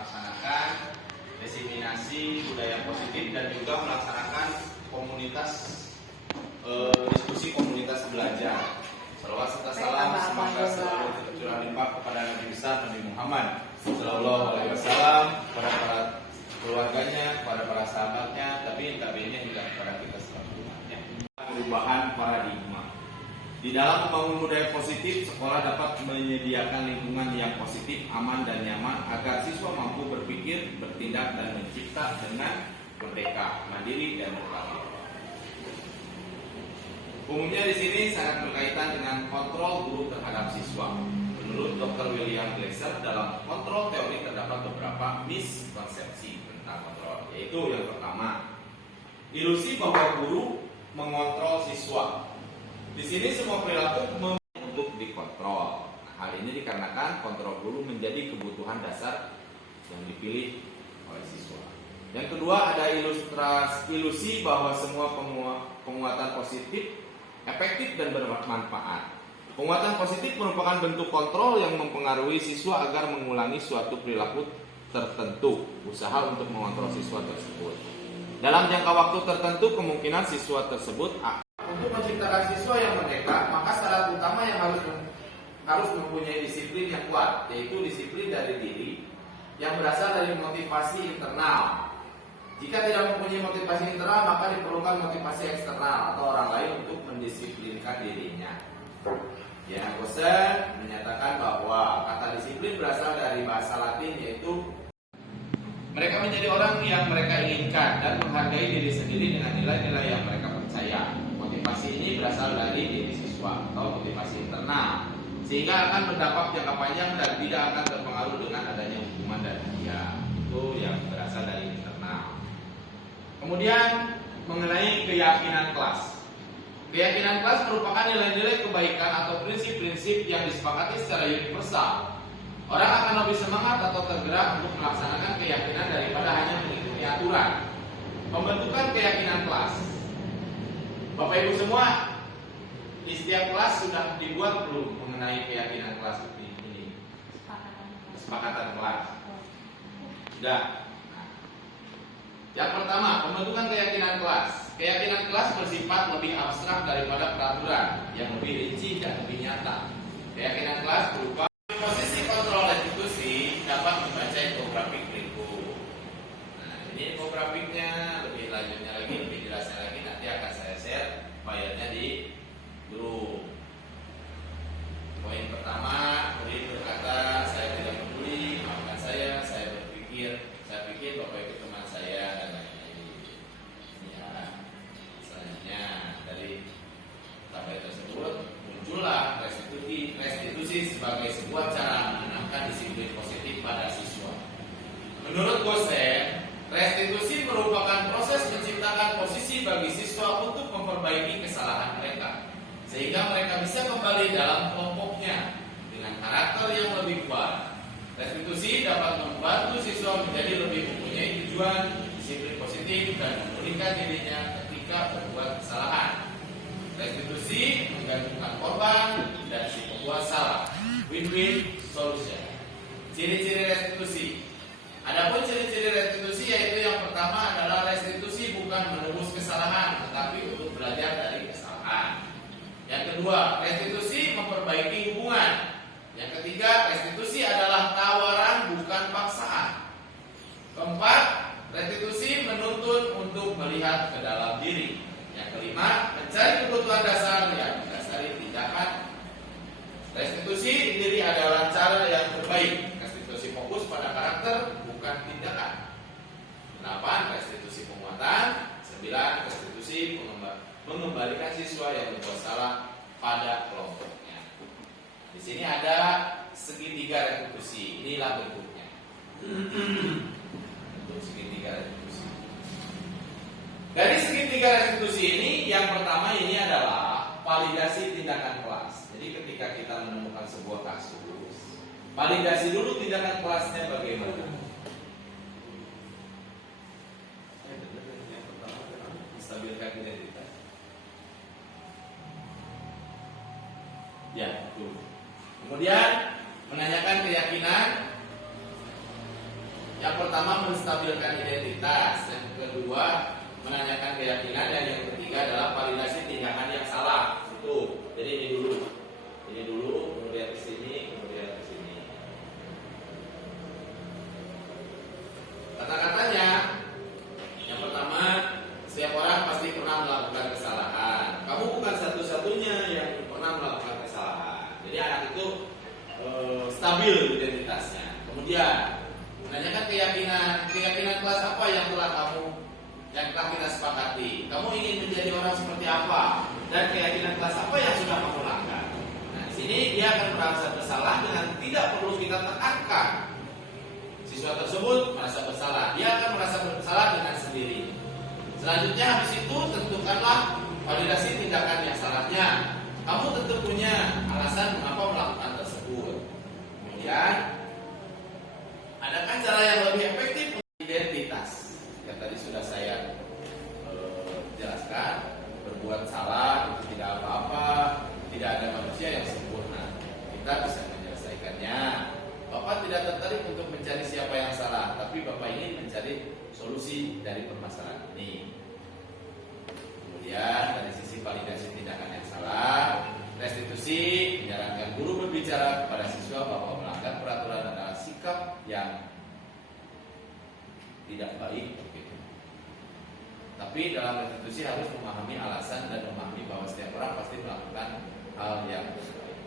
melaksanakan diseminasi budaya positif dan juga melaksanakan komunitas diskusi komunitas belajar. Salawat serta salam semoga selalu tercurah limpah kepada Nabi besar Nabi Muhammad Sallallahu Alaihi Wasallam, kepada para keluarganya, kepada para sahabatnya, tabiin-tabiinnya hingga kepada kita selanjutnya. Perubahan paradigma. Di dalam membangun budaya positif, sekolah dapat menyediakan lingkungan yang positif, aman dan nyaman agar siswa mampu berpikir, bertindak dan mencipta dengan merdeka, mandiri dan berkarya. Umumnya di sini sangat berkaitan dengan kontrol guru terhadap siswa. Menurut Dr. William Glasser, dalam kontrol teori terdapat beberapa miskonsepsi tentang kontrol, yaitu yang pertama, ilusi bahwa guru mengontrol siswa. Di sini semua perilaku untuk dikontrol. Nah, hal ini dikarenakan kontrol guru menjadi kebutuhan dasar yang dipilih oleh siswa. Yang kedua, ada ilusi bahwa semua penguatan positif efektif dan bermanfaat. Penguatan positif merupakan bentuk kontrol yang mempengaruhi siswa agar mengulangi suatu perilaku tertentu, usaha untuk mengontrol siswa tersebut. Dalam jangka waktu tertentu, kemungkinan siswa tersebut untuk menciptakan siswa yang merdeka, maka syarat utama yang harus mempunyai disiplin yang kuat, yaitu disiplin dari diri yang berasal dari motivasi internal. Jika tidak mempunyai motivasi internal, maka diperlukan motivasi eksternal atau orang lain untuk mendisiplinkan dirinya. Ya, Gosen menyatakan bahwa kata disiplin berasal dari bahasa Latin, yaitu mereka menjadi orang yang mereka inginkan dan menghargai diri sendiri dengan nilai-nilai yang mereka percaya. Motivasi ini berasal dari diri siswa atau motivasi internal, sehingga akan berdampak jangka panjang dan tidak akan terpengaruh dengan adanya hukuman dan hadiah. Itu yang berasal dari internal. Kemudian mengenai keyakinan kelas. Keyakinan kelas merupakan nilai-nilai kebaikan atau prinsip-prinsip yang disepakati secara universal. Orang akan lebih semangat atau tergerak untuk melaksanakan keyakinan daripada hanya mengikuti aturan. Pembentukan keyakinan kelas. Bapak Ibu semua, di setiap kelas sudah dibuat belum mengenai keyakinan kelas ini? Kesepakatan kelas. Sudah. Yang pertama, pembentukan keyakinan kelas. Keyakinan kelas bersifat lebih abstrak daripada peraturan yang lebih rinci dan lebih nyata. Keyakinan kelas berupa posisi kontrol institusi dapat membaca infografik berikut. Nah, ini infografiknya, lebih lanjutnya lagi, lebih jelasnya lagi nanti akan saya share filenya di grup. Poin pertama, murid berkata, saya tidak peduli, maafkan saya berpikir, saya pikir Bapak Ibu teman saya dan lain-lain. Ya, selanjutnya dari tabel tersebut muncullah restitusi sebagai sebuah cara menanamkan disiplin positif pada siswa. Menurut Gosen, restitusi merupakan proses menciptakan posisi bagi siswa untuk memperbaiki kesalahan mereka, sehingga mereka bisa kembali dalam kelompoknya dengan karakter yang lebih kuat. Restitusi dapat membantu siswa menjadi lebih mempunyai tujuan, disiplin positif, dan memulihkan dirinya ketika berbuat kesalahan. Restitusi menggantungkan korban dan si pembuat salah. Win-win solution. Ciri-ciri restitusi. Adapun ciri-ciri restitusi yaitu yang pertama adalah restitusi bukan menebus kesalahan, tetapi untuk belajar dari kesalahan. Yang kedua, restitusi memperbaiki hubungan. Yang ketiga, restitusi adalah tawaran bukan paksaan. Keempat, restitusi menuntut untuk melihat ke dalam diri. Yang kelima, mencari kebutuhan dasar yang mendasari tindakan. Restitusi diri adalah cara yang terbaik. Restitusi fokus pada karakter, bukan tindakan. 8. Restitusi penguatan. 9. Restitusi mengembalikan siswa yang berbuat salah pada kelompoknya. Di sini ada segitiga restitusi. Inilah bentuknya. Untuk segitiga restitusi. Dari segitiga restitusi ini, yang pertama ini adalah validasi tindakan kelas. Jadi ketika kita menemukan sebuah kasus, validasi dulu tindakan kelasnya bagaimana. Yang pertama adalah menstabilkan identitas. Ya, betul. Kemudian menanyakan keyakinan Yang pertama menstabilkan identitas, yang kedua menanyakan keyakinan, dan yang ketiga adalah validasi tindakan yang salah. Itu. Jadi ini dulu, kemudian ke sini, kemudian ke sini. Kata-katanya, yang pertama, setiap orang pasti pernah melakukan kesalahan. Kamu bukan satu-satunya yang pernah melakukan kesalahan. Jadi anak itu stabil identitasnya. Kemudian menanyakan keyakinan kelas apa yang telah kita sepakati. Kamu ingin menjadi orang seperti apa, dan keyakinan kelas apa yang sudah kamu langgar. Nah, di sini dia akan merasa bersalah dengan tidak perlu kita tekankan. Siswa tersebut merasa bersalah, dia akan merasa bersalah dengan sendiri. Selanjutnya habis itu tentukanlah validasi tindakan yang salahnya. Kamu tentu punya alasan mengapa melakukan tersebut. Kemudian, adakah cara yang lebih efektif untuk identitas? Yang tadi sudah saya jelaskan, berbuat salah itu tidak apa-apa, tidak ada manusia yang sempurna. Kita bisa menyelesaikannya. Bapak tidak tertarik untuk mencari siapa yang salah, tapi Bapak ingin mencari solusi dari permasalahan ini. Kemudian dari sisi validasi tindakan yang salah, restitusi menyarankan guru berbicara kepada siswa bahwa melanggar peraturan adalah sikap yang tidak baik. Tapi dalam restitusi harus memahami alasan dan memahami bahwa setiap orang pasti melakukan hal yang baik.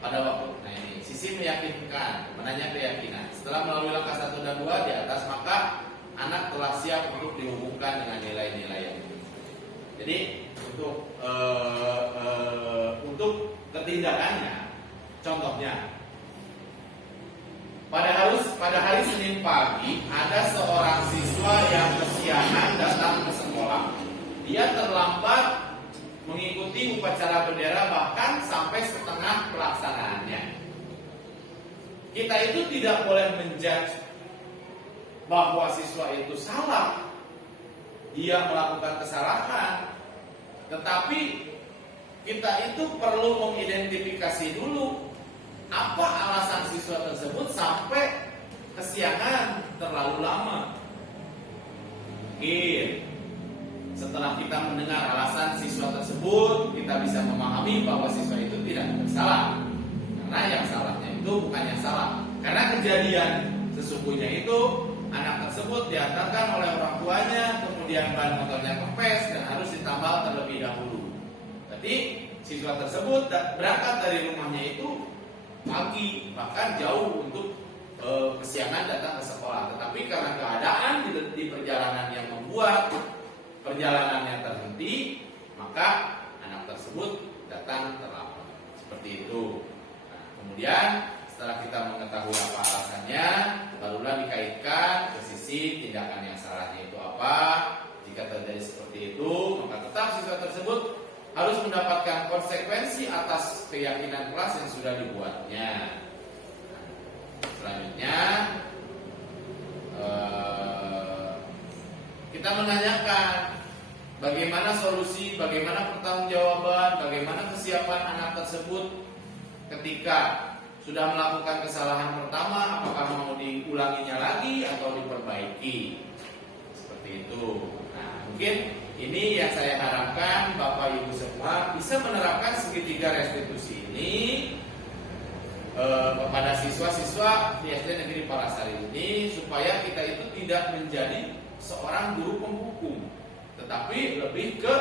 Pada waktu, nah ini sisi meyakinkan, menanya keyakinan. Setelah melalui langkah 1 dan 2 di atas, maka anak telah siap untuk dihubungkan dengan nilai-nilai yang tinggi. Jadi untuk ketindakannya, contohnya, pada hari Senin pagi ada seorang siswa yang kesiangan datang ke sekolah. Dia terlambat mengikuti upacara bendera bahkan sampai setengah pelaksanaannya. Kita itu tidak boleh menjudge bahwa siswa itu salah, dia melakukan kesalahan, tetapi kita itu perlu mengidentifikasi dulu apa alasan siswa tersebut sampai kesiangan terlalu lama. Mungkin setelah kita mendengar alasan siswa tersebut, kita bisa memahami bahwa siswa itu tidak bersalah, karena yang salahnya itu bukan yang salah. Karena kejadian sesungguhnya itu anak tersebut diantarkan oleh orang tuanya, kemudian ban motornya kempes dan harus ditambal terlebih dahulu. Jadi siswa tersebut berangkat dari rumahnya itu pagi, bahkan jauh untuk kesiangan datang ke sekolah. Tetapi karena keadaan di perjalanan yang membuat perjalanannya terhenti, maka anak tersebut datang terlambat. Seperti itu. Nah, kemudian setelah kita mengetahui apa alasannya, barulah dikaitkan ke sisi tindakan yang salahnya itu apa. Jika terjadi seperti itu, maka tetap siswa tersebut harus mendapatkan konsekuensi atas keyakinan kelas yang sudah dibuatnya. Selanjutnya, kita menanyakan bagaimana solusi, bagaimana pertanggungjawaban, bagaimana kesiapan anak tersebut ketika sudah melakukan kesalahan pertama, apakah mau diulanginya lagi atau diperbaiki. Seperti itu. Nah, mungkin ini yang saya harapkan Bapak Ibu semua bisa menerapkan segitiga restitusi ini kepada siswa-siswa di SD Negeri Palasari ini, supaya kita itu tidak menjadi seorang guru penghukum, tetapi lebih ke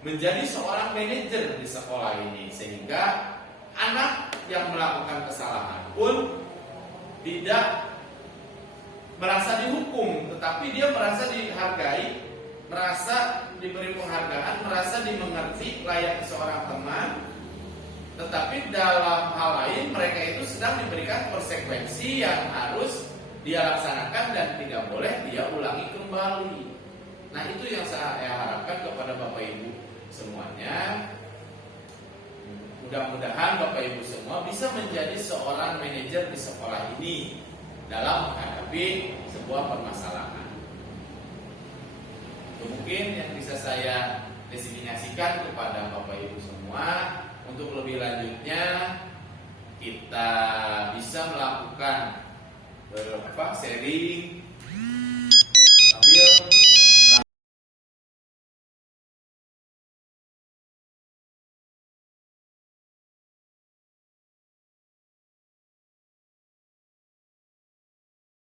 menjadi seorang manajer di sekolah ini, sehingga anak yang melakukan kesalahan pun tidak merasa dihukum, tetapi dia merasa dihargai, merasa diberi penghargaan, merasa dimengerti layaknya seorang teman. Tetapi dalam hal lain mereka itu sedang diberikan konsekuensi yang harus dia laksanakan dan tidak boleh dia ulangi kembali. Nah, itu yang saya harapkan kepada Bapak Ibu semuanya. Mudah-mudahan Bapak Ibu semua bisa menjadi seorang manajer di sekolah ini dalam menghadapi sebuah permasalahan. Itu mungkin yang bisa saya destinasikan kepada Bapak Ibu semua. Untuk lebih lanjutnya, kita bisa melakukan sharing